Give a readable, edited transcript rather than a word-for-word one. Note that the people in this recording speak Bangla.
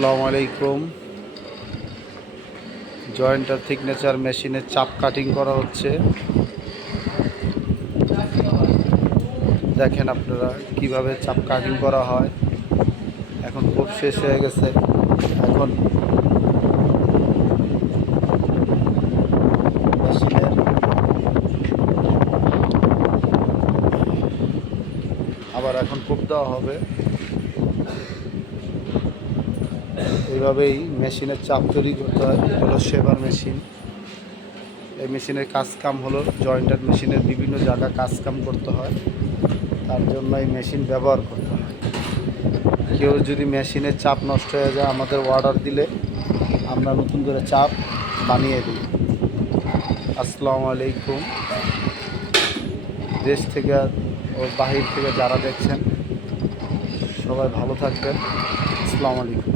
আসসালামু আলাইকুম। জয়েন্টার থিকনেচার মেশিনে চাপ কাটিং করা হচ্ছে। দেখেন আপনারা কিভাবে চাপ কাটিং করা হয়। এখন খুব শেষ হয়ে গেছে। এখন মেশিনের আবার এখন কোপ দেওয়া হবে। এইভাবেই মেশিনের চাপ তৈরি করতে হয়। হলো শেভার মেশিন। এই মেশিনের কাজ কাম হলো জয়েন্টার মেশিনের বিভিন্ন জায়গায় কাজ কাম করতে হয়, তার জন্য এই মেশিন ব্যবহার করতে হয়। কেউ যদি মেশিনের চাপ নষ্ট হয়ে যায় আমাদের অর্ডার দিলে আমরা নতুন করে চাপ বানিয়ে দিই। আসসালামু আলাইকুম। দেশ থেকে ও বাহির থেকে যারা দেখছেন সবাই ভালো থাকবেন। আসসালামু আলাইকুম।